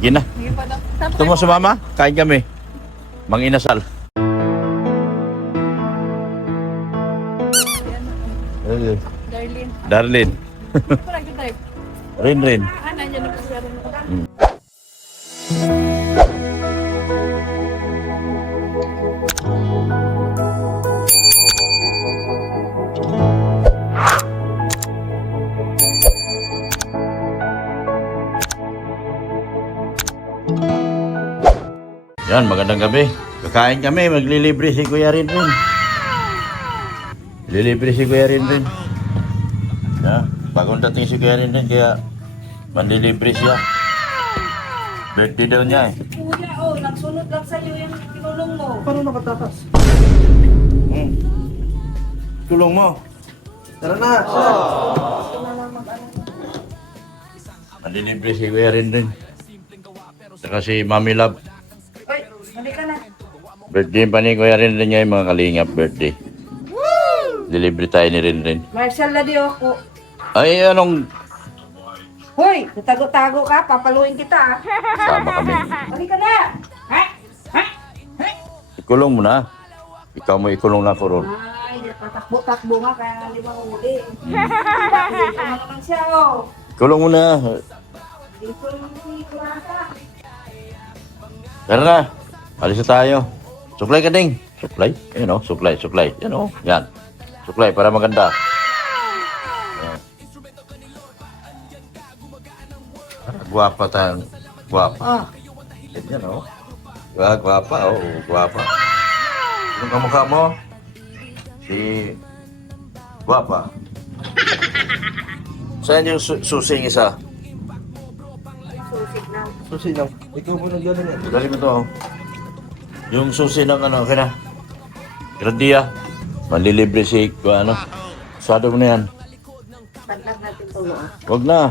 Sige na. Sige pa daw. Gusto mo sumama? Kain kami. Mang inasal. Darlene. Darlene. Ito lang yung type. Rin. Nandiyan na po siya rin. Yan, magandang gabi. Kakain kami, maglilibre si Kuya Rin. Lilibre si Kuya Rin. Ya, bagong dating si Kuya Rin, kaya manlilibre siya. Birthday daw niya eh. Kuya, nagsunod lang sa'yo yung tinulong mo. Paano nakatakas? Tulong mo. Tara na, sir. Manlilibre si Kuya Rin. Saka si Mami Love. Ay, halika na. Birthday pa ni Kuya Rin niya yung mga kalingap birthday. Delivery tayo ni Rin. Marshall na di ako. Ay, anong Hoy, tago-tago ka, papaluin kita. sama kami? Halika na. Ikulong mo na. Ikaw mo ikulong na ko ron. Ay, patakbo-takbo nga, kaya hindi mahuli. Papaluin ko na naman siya, Ikulong mo na. Dito yung kurata. Tara na. Alis na tayo. Suklay ka ding. Suklay? Ayun o, suklay. Yan o, yan. Suklay para maganda. Yan. Gwapa tayo. Gwapa. Yan o. Gwapa, gwapa. Yung kamukha mo? Si Gwapa. Saan yung susing isa? Susig na. Susi lang. Ikaw po nagdala yan. Dali mo to. Yung susi ng ano, okay na. Grandia. Manlilibre si ano. Sado mo na yan. Paglag natin tulong. Huwag na.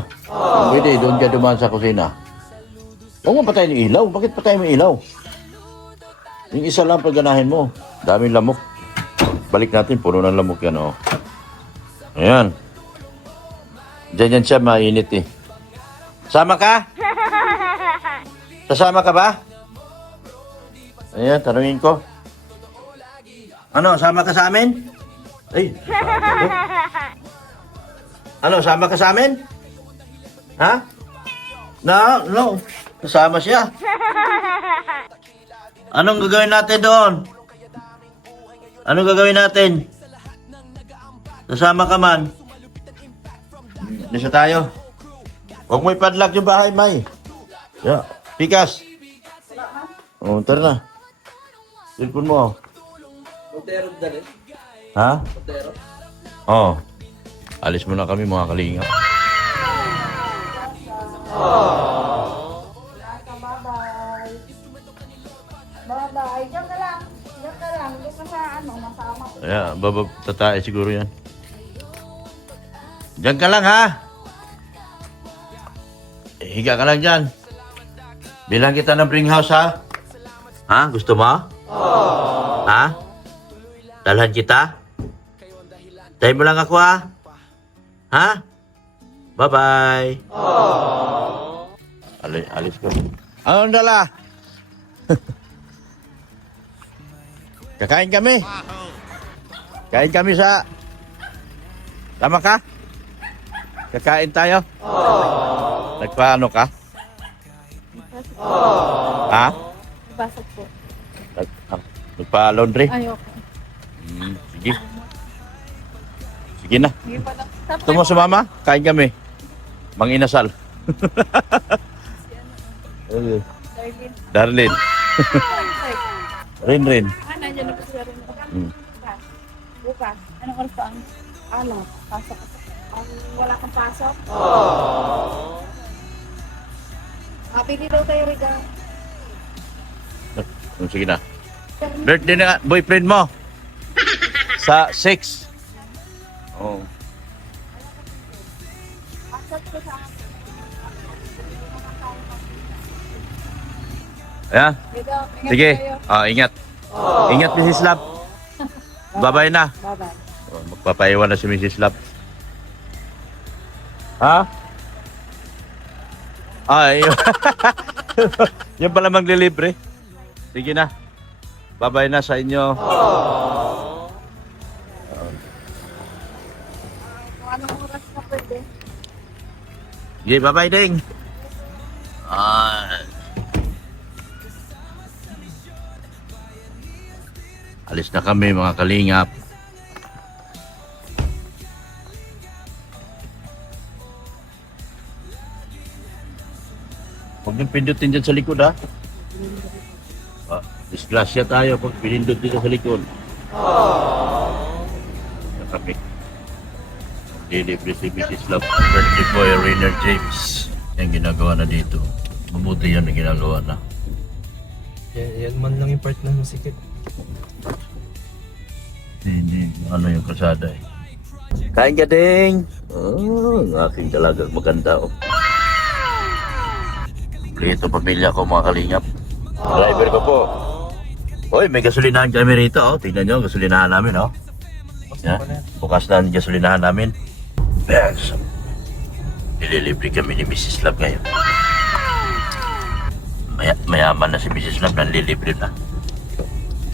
Pwede, doon ka dumaan sa kusina. Huwag mo patayin yung ilaw. Bakit patayin mo yung ilaw? Yung isa lang pagganahin mo. Daming lamok. Balik natin, puno ng lamok yan, oh. Ayan. Diyan siya, mainit eh. Sama ka? Sasama ka ba? Ayan, tanungin ko. Ano, sama ka sa amin? Ay, sabi ko. Ano, sama ka sa amin? Ha? No. Kasama siya. Anong gagawin natin doon? Anong gagawin natin? Kasama ka man. Nisa tayo. Huwag mo ipadlock yung bahay, May. Yeah. Pikas. Tara na. Cellphone mo. Montero dali. Ha? Montero. Alis muna kami, mga kalingap. Bye-bye. Diyan ka lang. Hindi ka sa masama. Ayan, tatae siguro yan. Diyan ka lang, ha? Higa ka lang dyan. Bilang kita ng bring house, ha? Ha? Gusto mo? Ha? Dalhan kita? Tayo mo lang ako, ha? Ha? Bye-bye. Alis ko. Anong dala? Kakain kami. Kain kami sa... Tama ka? Kakain tayo? Nagpaano ka? Ha? Basag po. Nagpa-laundry? Ayoko. Sige. Sige na. Sige pa daw. Gusto mo sumama? Kain kami. Mang inasal. Darlene. Darlene. Ito lang yung type. Rin. Nandiyan na po siya rin. Bukas. Anong oras pa ang... Pasok. Wala kang pasok? Pili daw tayo, Riga. Sige na. Birthday na boyfriend mo. Sa 6. Oh. Pasok ko sa... Ayan. Riga, ingat Sige. kayo. Ingat. Ingat, Mrs. Love. Bye-bye na. Bye-bye. Magpapaiwan na si Mrs. Love. Ha? Ay. Yan pala maglilibre. Sige na. Bye-bye na sa inyo. Kung anong oras na pwede. Sige, bye-bye ding. Alis na kami mga kalingap. Huwag niyong pindutin dyan sa likod, ha? Disgrasya tayo pag pinindot dito sa likod. Na kami. Delivery si Mrs. Love. Birthday boy, Rainer James. Yan ginagawa na dito. Mabuti yan na ginagawa na. Yan man lang yung part na masikip. Hindi, ano yung kalsada eh. Kain ka ding! Oh, ang aking dalagang maganda oh. Ito pamilya ko mga kalingap. Driver ko po. Hoy, may gasolinahan kami rito oh. Tingnan nyo, gasolinahan namin oh. Yeah. Bukas na ang gasolinahan namin. Yes. Nililibre kami ni Mrs. Love ngayon. Mayaman na si Mrs. Love, nalilibre na.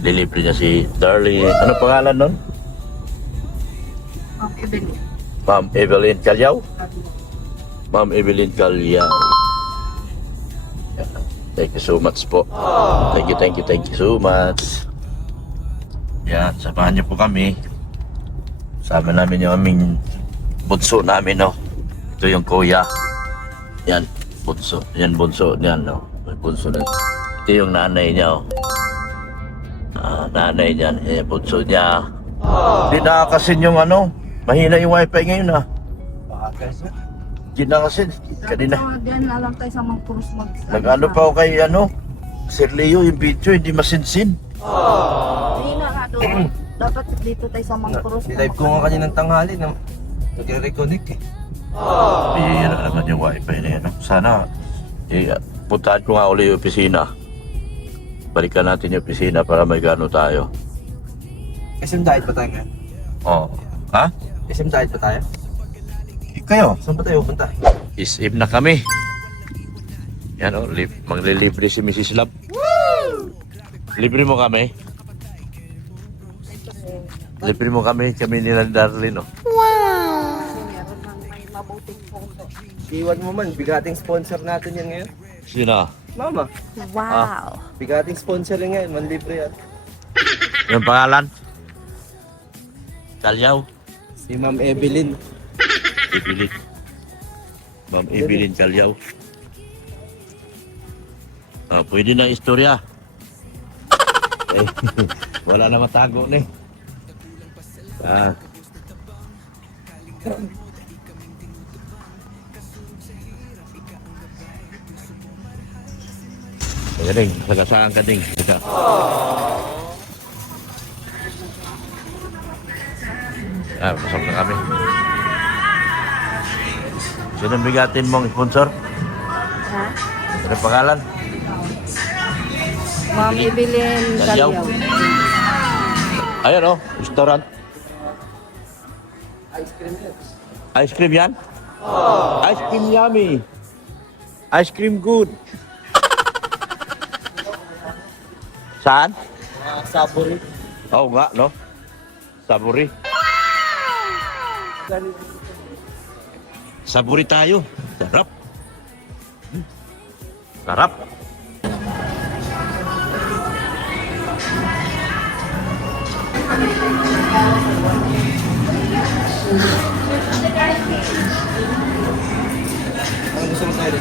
Lilibre niya si Darlie. Ano pangalan nun? Evelyn. Ma'am Evelyn Calyaw? Ma'am Evelyn Calyaw. Thank you so much po. Thank you so much. Yan, samahan niyo po kami. Sama namin yung aming bunso namin, no? Ito yung kuya. Yan, bunso. Yan, bunso. Yan, no? May bunso na. Ito yung nanay niya, oh. Nanay niyan, bunso niya. Hindi nakakasin yung ano. Mahina yung wifi ngayon, ha? Hindi nakakasin. Kanina. Diyan na lang tayo sa mga cruise mag... Nag-ano pa ako kay, ano? Sir Leo, yung video, hindi masinsin. Hindi na nga doon. Dapat dito tayo sa mga cruise. Live ko nga kaninang tanghali na nag-reconnect eh. Bihira naman yung wifi na yan. Sana, puntahan ko nga ulit yung opisina. Balikan natin yung opisina para may gano tayo. SM diet pa tayo ngayon? Oh. Ha? SM diet pa tayo? Kayo? Saan ba tayo pupunta? Is-im na kami. Yan o, maglilibre si Mrs. Love. Libre mo kami? Libre mo kami ni Darlene, no? Meron nang may mabuting puso. Iwan mo man, bigating sponsor natin yan ngayon. Sino? Mama, Wow. bigating sponsor yan ngayon, manlibre yan. Yung pangalan? Kalyaw? Si Ma'am Evelyn. Evelyn. Ma'am Evelyn Kalyaw. Pwede na istorya. Eh, wala na matago na eh. Kaya ding, sagasaan ka ding. Ika. Pasok na kami. Sino bigatin mong sponsor? Ha? Ano pangalan? Ma'am Evelyn Calyaw. Calyaw. Ayan oh, restaurant. Ice cream yan. Ice cream yan? Ice cream yummy. Ice cream good. Saan? Sabori. Oo nga, no? Saburi. Saburi tayo. Sarap. Sarap. Ano gusto mo tayo?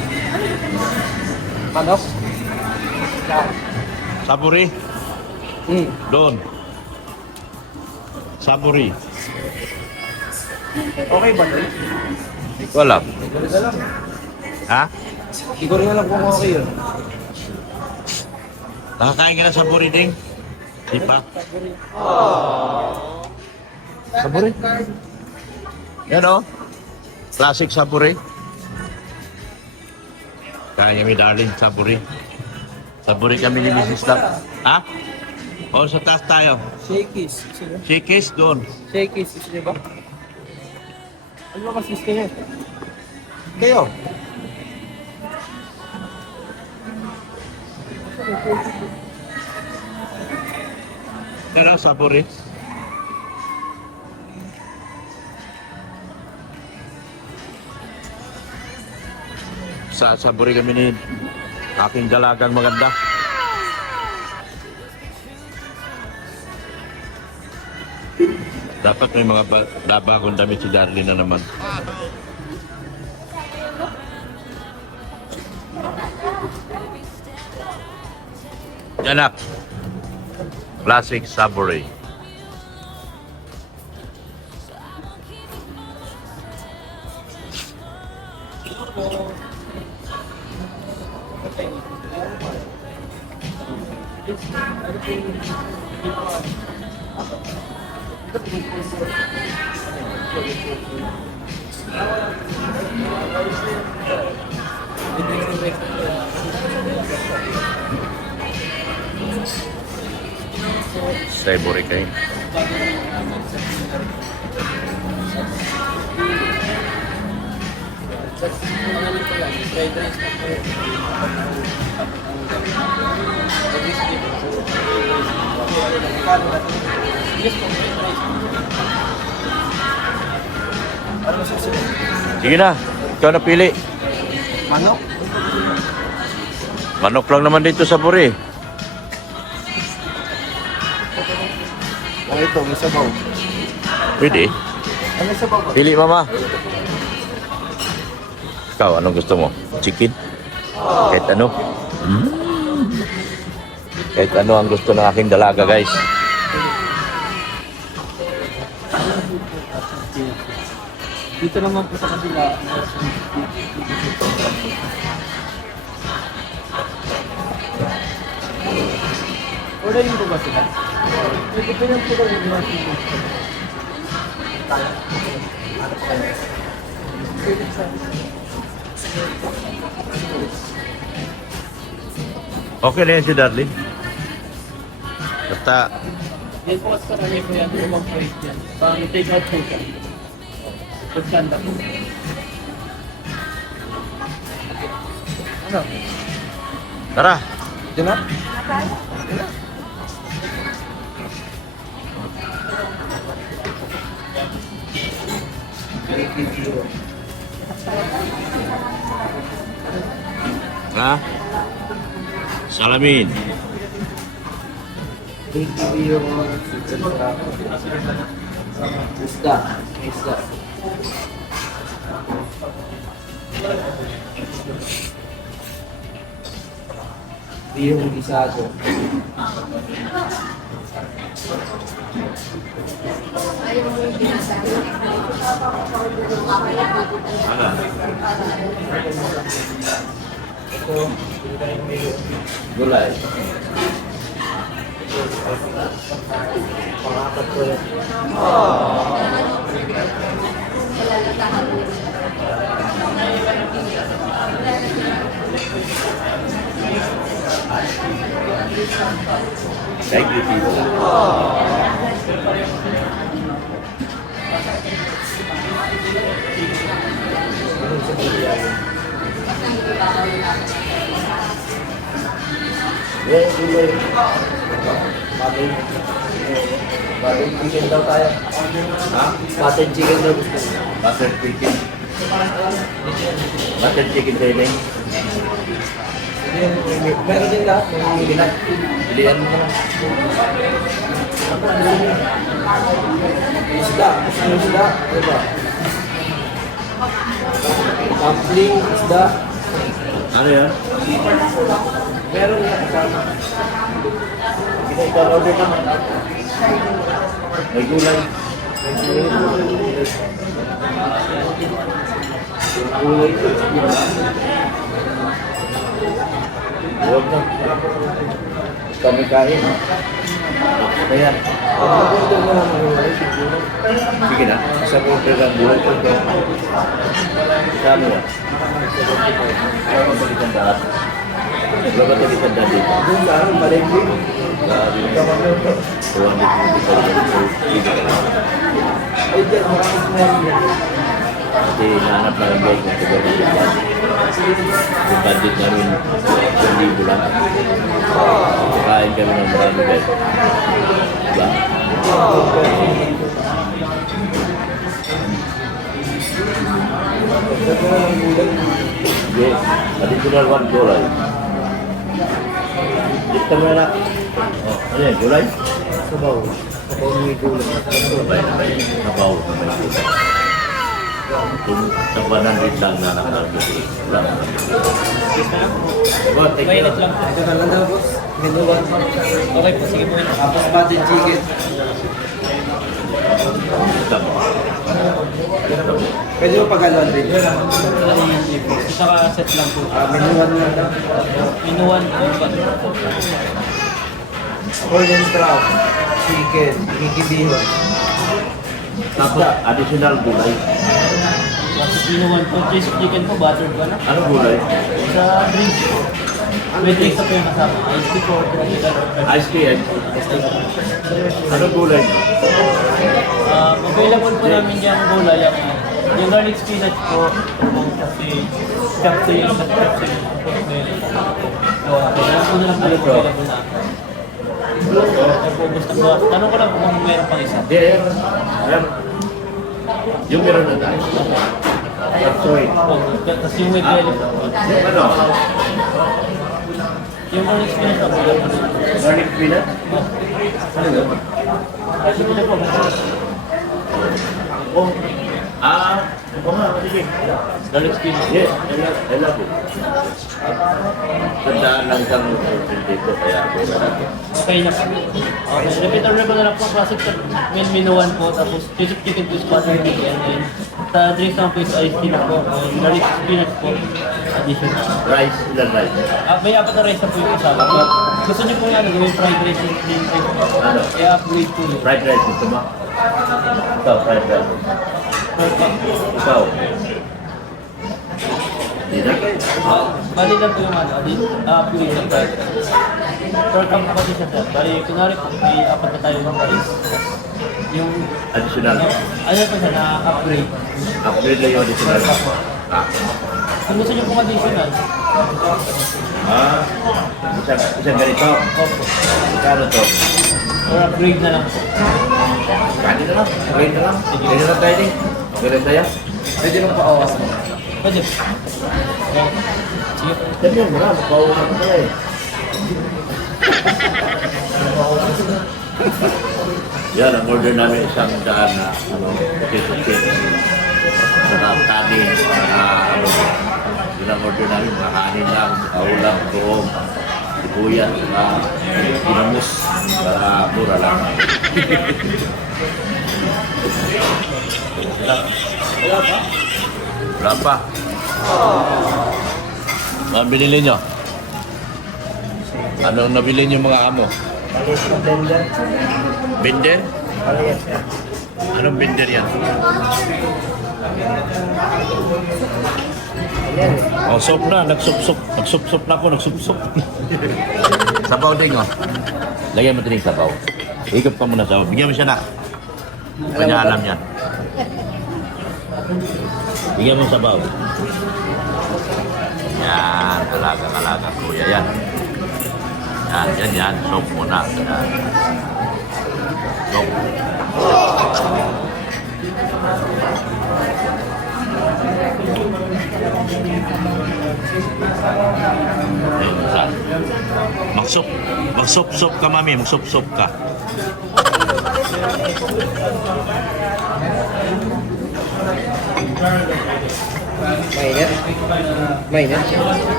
Manok? Saburi. Doon. Saburi. Okay ba ito? Wala. Siguro na lang. Ha? Siguro na lang kung okay yun. Nakakain ka na saburi ding? Di pa? Sabori? Yan o. Classic saburi. Kaya mi darling, saburi. Saburi kami ni Mrs. Love. Ha? O sa taas tayo. Shakies. Sino? Shakey's doon. Shakies. Sino ba? Ano ba mas gusto niya? Kayo? Ano, sabor eh. Sasabori kami ni aking dalagang maganda. Dapat may mga bagong damit si Darlene na naman. Yanak. Classic Sabori. Sabori kayo. Sige na, ikaw na pili. Manok? Manok lang naman dito sa Buri. Ano ito? May sabaw. Pwede. Ano may sabaw ba? Pili, mama. Ikaw, anong gusto mo? Chicken? Kahit ano? Kahit ano ang gusto ng aking dalaga, guys. Dito naman po sa kabila. Orderin ko ba sila? Ito po yung po Okay na yan si Darlene. Basta, Yan po kasi karami po yan. Lumang plate yan. Parang take out po siya. Pagkanda po. Ano? tara. Diyan na? Ha? Salamin. Isda. Isda. Yung gisado. Ano? Gulay. Pangapat ko yan. Thank you, people. Yan, gulay. Bagay. Bagay chicken daw tayo. Ha? Battered chicken daw gusto mo. Butter chicken. Butter chicken tayo din. Meron din lahat. May ginat. Pilihan mo na. Isda. Gusto mo isda? Diba? Dumpling, isda. Ano yan? Meron na kasama. Ikaw order na. May gulay. Gulay ito. Huwag na. Kami kain. Kaya, Pag-order mo naman yung gulay, siguro. sige na. Isa po order ang gulay ko. Saan mo? Saan mo balikan daan? Wala ba balikan daan dito? Doon sa akin, malengke. Sabi mo. Tuwan dito dito. Ay, dyan, maraming meron yan. Kasi nahanap na lang guys kung tagal ng budget. Yung budget namin, 1,000 lang. Kain kami ng marami guys. Diba? Yes, additional one gulay. Lista mo na. Oh, ano yan, gulay? Sabaw. Sabaw may gulay. Sabaw. Kung tabanan rin lang na nakalagay. Wala. Diba, take care. Mainit lang po. Ito na lang daw, boss. Minuwan. Okay po, sige po. Tapos budget chicken. Tama. Pwede mo pag-alon rin. Saka set lang po. Minuwan lang daw. Minuwan po. Corn and trout. Chicken. Kikibiho. Tapos, additional gulay. Tapos minuwan po, cheese chicken po, buttered ba na? Ano gulay? Sa drinks po. May drinks na po yung kasama. Ice tea po, Ice cream. Ano gulay? available po namin dyan gulay. Yung garlic spinach po, kasi chapsi yung chapsi. So, kailangan po na lang po yung available na. Kaya po gusto ko, tanong ko lang po kung meron pang isa. Hindi, yung meron na tayo. Sorry. Tapos yung with garlic. Yung ano? Yung garlic spinach po, Garlic peanut? Ano yun? kasi po na po. Oh. Oo nga, sige. Garlic spinach. Yes, I love it. Tandaan lang siyang dito, kaya ako na natin. Okay na po. Okay, repeat order ko na lang po. Classic minuwan po. Tapos chicken to spotted chicken. And sa drinks naman po is iced tea na po. And garlic spinach po. Additional. Rice, ilan rice? May apat na rice na po yung kasama. But gusto niyo po nga gawin fried rice and plain rice po. Ano? Kaya upgrade po yun. Fried rice, gusto mo? Ikaw, fried rice. Ikaw. Hindi na? Bali lang po yung upgrade ng fried rice. Short term po kasi siya sir. Bali, kunwari po, may apat na tayo ng rice. Yung, Additional. ano po siya, na-upgrade. Upgrade lang yung additional. Kung gusto niyo pong additional, Isang ganito. opo. Magkano to? Or upgrade na lang po. Kani na lang. Upgrade na lang. Sige na lang tayo din. Ganun tayo. Pwede mo pa-awas mo. Pwede. Yeah. Sige. Ganyan mo na. Mapauha ka pala eh. Yan, ang order namin isang daan na potato chips. Saka kanin. Yun ang order namin. Mga kanin lang, kaulang, tuong, sibuyas, saka ginamos. Para mura lang. Wala pa? Wala pa. Ano binili nyo? Anong nabili nyo mga amo? Binder? Anong binder yan? Oh, soup na. Nagsup-sup. Nagsup-sup na ako. Nagsup-sup. Sabaw din, oh. Lagyan mo din yung sabaw. Ikot ka muna sabaw. Bigyan mo siya na. Kanya alam yan. Bigyan mo sabaw. Yan. Kalaga, kuya. Yan. Yan. Soup muna. Yan. Soup. Magsup-sup ka, mami. Magsup-sup ka. Mainit? Mainit?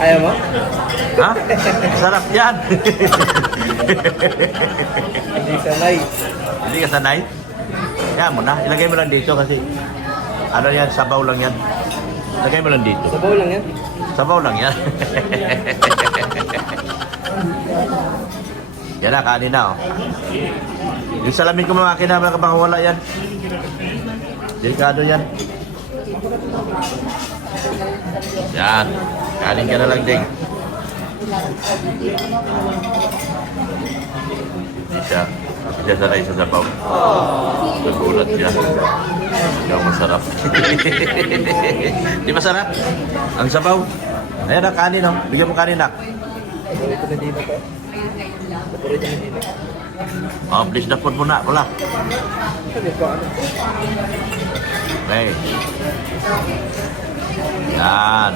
Ayaw mo? Ha? Sarap yan. Hindi sanay. Hindi ka sanay? Yan mo na. Ilagay mo lang dito kasi ano yan, sabaw lang yan. Ilagay mo lang dito. Sabaw lang yan. Sabaw lang yan. Yan na, kanin na, oh. Yung salamin ko mga kinabang baka wala yan. Delikado yan. Yan. Kanin ka na lang, Ding. Hindi siya. Siya sanay sa sabaw. Nagulat siya. Ikaw masarap. Di masarap? Ang sabaw. Ayan ang kanin, oh. Bigyan mo kanin, nak. Oh, please na food muna. Wala. Okay. Yan.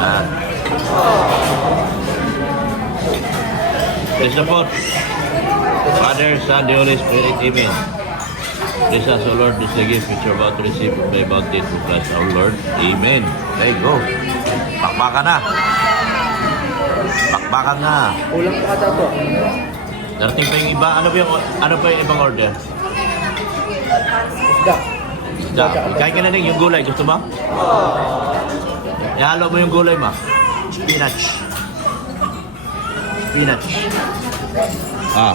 Yan. Please na food. Father, Son, the Holy Spirit, Amen. Bless us, O Lord, this is the gift which you're about to receive from thy bounty through Christ our Lord. Amen. Okay, go. Bakbakan na. Bakbakan na. Ulang pa ata to. Darating pa yung iba. Ano pa yung ibang order? Isda. Isda. Kain ka na rin yung gulay. Gusto mo? Ihalo mo yung gulay mo. Spinach. Spinach. Ah.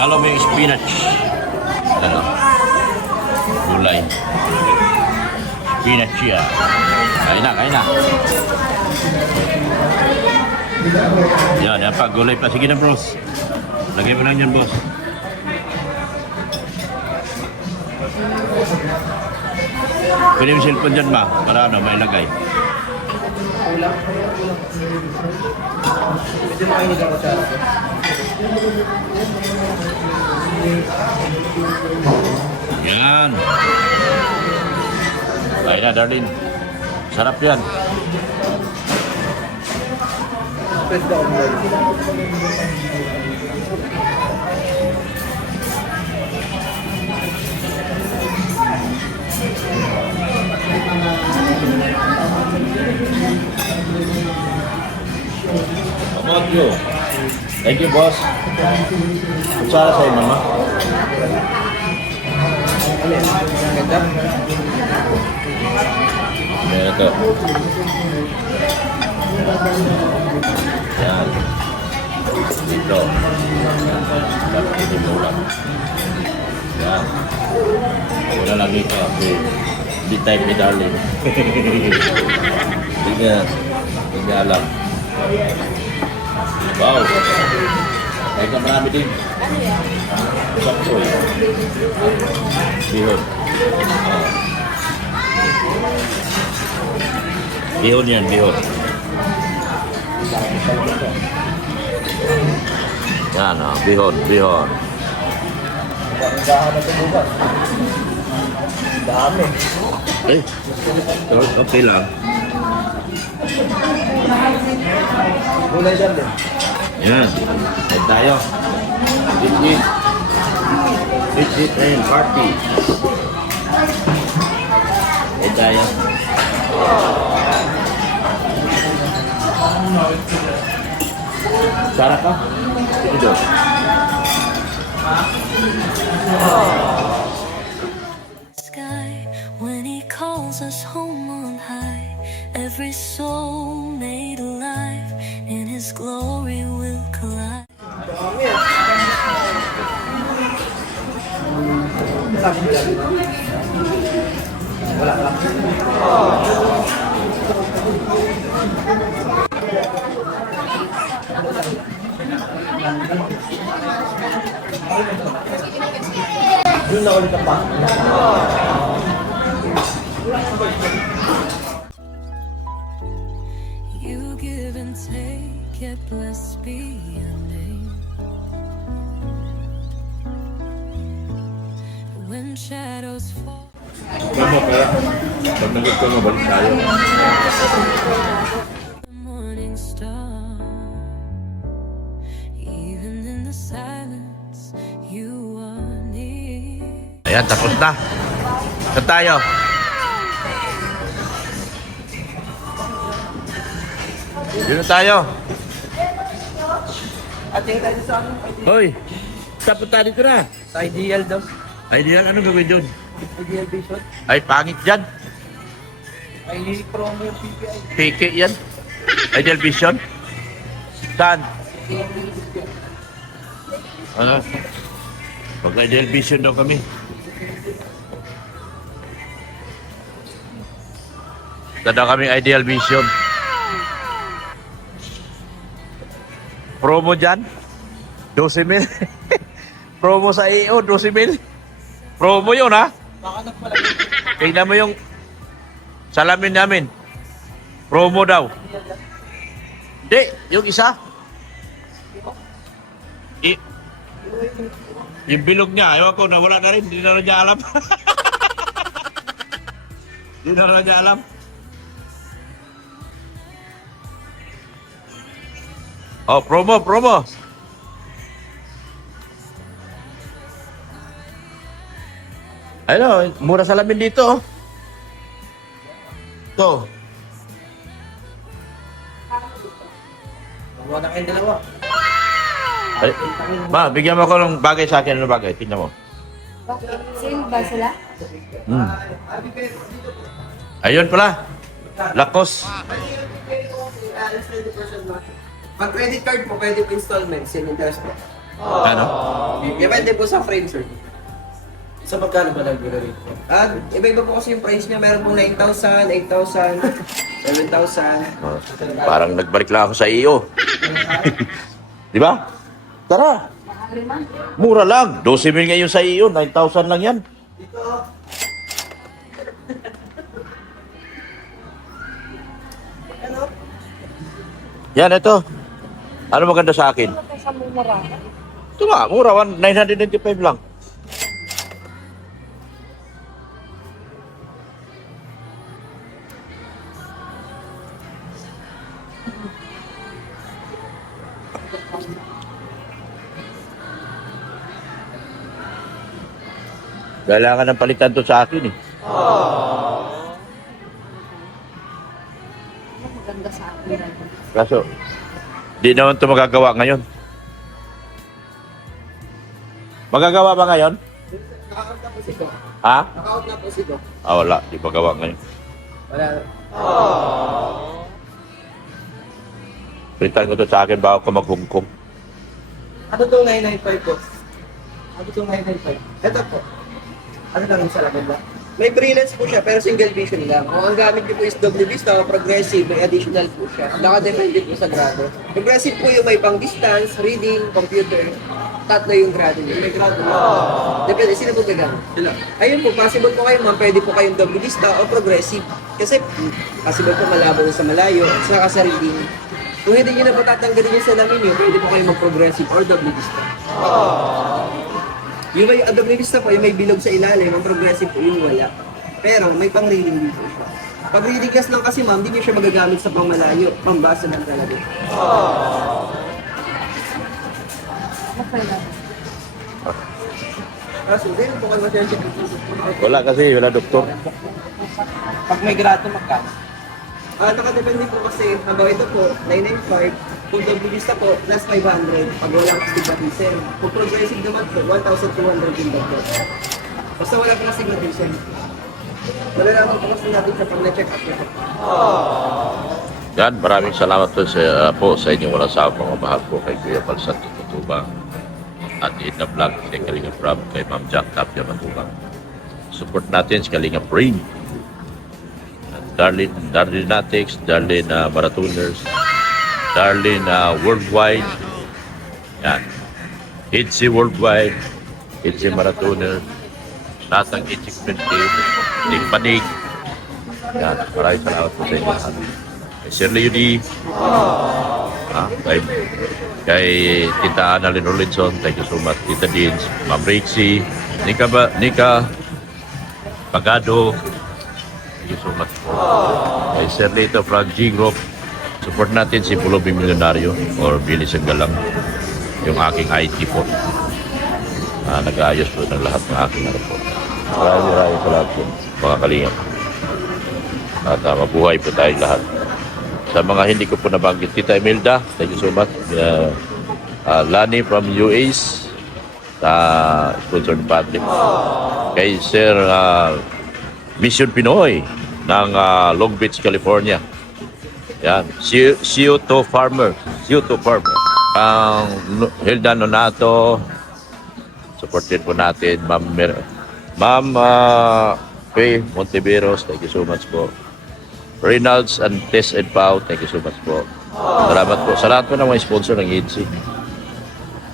Halo mo yung spinach. Ano? Gulay. Spinach yan. Kain na, kain na. Yan, yan pa. Gulay pa. Sige na, bros. Lagay mo lang yan, boss. Pwede yung cellphone dyan, ma. Para ano, may lagay. Ulang. Pwede makinig ako sa Yan. Kain na, darling. Sarap yan. pwede ako mo. About you. Thank you, boss. Kutsara sa'yo, mama. Ano yan? Ganda? Ayan ito. Yan. Dito. Dapat ito mo lang. Yan. Wala lang ito. Hindi type ni darling. Hindi nga alam. Wow. Kahit na marami din. Sakto eh. Bihon. Bihon yan, bihon. Yan o, bihon, bihon. Dahan na ito bukas. Dami. Eh, okay lang. Gulay dyan din. Yan. Kain tayo. Eat and party. Kain tayo. Sarap ka? Ito. Sky when he calls us home on high, every soul made alive in his glory will collide. Sabi mo yan. Wala lang. Doon na ulit ka pa. You give and take, yet blessed be your name. When shadows fall. Mama, kaya pag nagod ka, mabalik tayo. The morning star, even in the silence, you are near. Ayan, tapos na. Saan tayo? Dito tayo. Ating tayo sa ano? Hoy, saan punta dito na? Sa ideal daw. Ideal, anong gawin doon? Ideal vision. Ay, pangit dyan. Ay, promo yung PPI. Peke yan. Ideal Vision. Saan? Ano? Pag Ideal Vision daw kami. Tada kaming Ideal Vision. Promo dyan, 12,000. Promo sa EO, 12,000. Promo yun, ha? Baka nagpalagay. Tingnan mo yung salamin namin. Promo daw. Hindi, yung isa. Yung bilog niya, ayaw ko, nawala na rin. Hindi na niya alam. Hindi na niya alam. Oh, promo, promo. Ano, mura salamin dito. Oh. Ito. Gawa na kayong dalawa. Ay, ma, bigyan mo ko ng bagay sa akin. Ano bagay? Tingnan mo. Bakit? Same ba sila? Hmm. Ayun pala. Lakos. Pag credit card po, pwede po installments, yung interest po. Ano? Depende po sa frame, sir. Sa magkano ba nag-rate po? Iba-iba po kasi yung price niya. Meron pong 9,000, 8,000, 7,000. Oh, parang nagbalik lang ako sa iyo. Di ba? Tara. Mahal naman. Mura lang. 12,000 ngayon sa iyo. 9,000 lang yan. Yan, ito. Ano maganda sa akin? Ano ka sa mura? Ito nga, mura. 995 lang. Kailangan ng palitan to sa akin eh. Ano maganda sa akin? Kaso, di naman to magagawa ngayon. Magagawa ba ngayon? Naka-out na po si Doc. Ha? Naka-out na po si Doc. Ah, wala. Di magawa ngayon. Wala. Palitan ko to sa akin bago ko maghungkong. Ano itong 995 po? Ano itong 995? Ito po. Ano lang yung salamin ba? May brilliance po siya, pero single vision lang. Kung ang gamit niyo po is double vista o progressive, may additional po siya. Naka-defended po sa grado. Progressive po yung may pang distance, reading, computer. Tatlo yung grado niyo. May grado niyo. Depende, sino po gagamit? Ayun po, possible po kayo ma'am, pwede po kayong double vista o progressive. Kasi possible po malabo sa malayo, at saka sa reading. Kung hindi niyo na po tatanggalin yung salamin niyo, pwede po kayo mag-progressive or double vista. Yung may double vista po, yung may bilog sa ilalim, ang progressive po yung wala. Pero may pang-reading din po siya. Pag reading class lang kasi ma'am, hindi niyo siya magagamit sa pangmalayo, pambasa lang talaga. Okay lang. Kaso, hindi po kayo masyadong Wala kasi, wala doktor. Pag may grado, magkano? nakadepende po kasi, habaw ito po, 995. Kung double vista po, plus 500. Pag walang stigmatism. Kung progressive naman po, 1,200 yung dagdag. Basta wala pong stigmatism. Malalaman po kasi natin sa pag na-check up na. Yan, maraming salamat po sa inyong walang sawang pagmamahal po kay Kuya Balsan Tutubang at Edna Vlog, kay Kalinga Prab, kay Ma'am Jack Tapia Matubang. Support natin si Kalinga Brain, Darlene Natix, Darlene Marathoners, Darlene Worldwide, yan, Itzy Worldwide, Itzy Marathoners, Natang Achievement Team, Ning Panig. Yan, maraming salamat po sa inyo lahat. Kay Sir Leody, kay Tita Annalyn Rolinson, thank you so much. Tita Deans, Ma'am Rixie, Nika Pagado, thank you so much. Kay Sir Lito from G Group, support natin si Pulobing Milyonaryo or Billy Sanggalang, yung aking IT po. Nag-aayos po ng lahat ng aking ano po. Maraming salamat po, mga kalingap. At mabuhay po tayong lahat. Sa mga hindi ko po nabanggit, Tita Imelda, thank you so much. Lani from UAs, sponsored Patrick. Kay Sir Mission Pinoy ng Long Beach, California. Yan, CO2 Farmer. Ang Hilda Nonato, supported po natin. Ma'am Faye Monteveros, thank you so much po. Reynolds and Tess and Pau, thank you so much po. Salamat po. Sa lahat po ng mga sponsor ng EDC.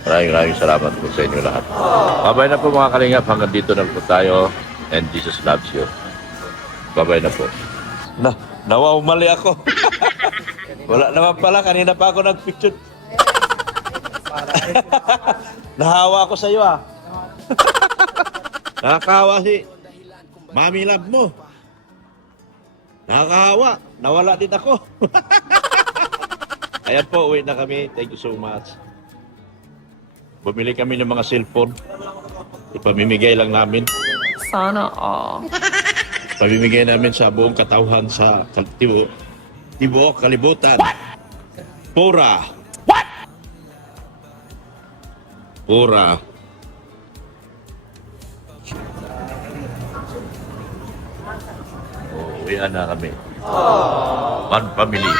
Maraming salamat po sa inyo lahat. Bye-bye na po mga kalingap. Hanggang dito na po tayo. And Jesus loves you. Bye-bye na po. Nawa, umali ako. Wala naman pala. Kanina pa ako nag-picture. Nahawa ako sa iyo ah. Nakakahawa si Mami Love mo. Nakakahawa. Nawala din ako. Ayan po, uwi na kami. Thank you so much. Bumili kami ng mga cellphone. Ipamimigay lang namin. Sana all. Pamimigay namin sa buong katauhan sa tibuok kalibutan. Pura. Pura. Uwian na kami. One family.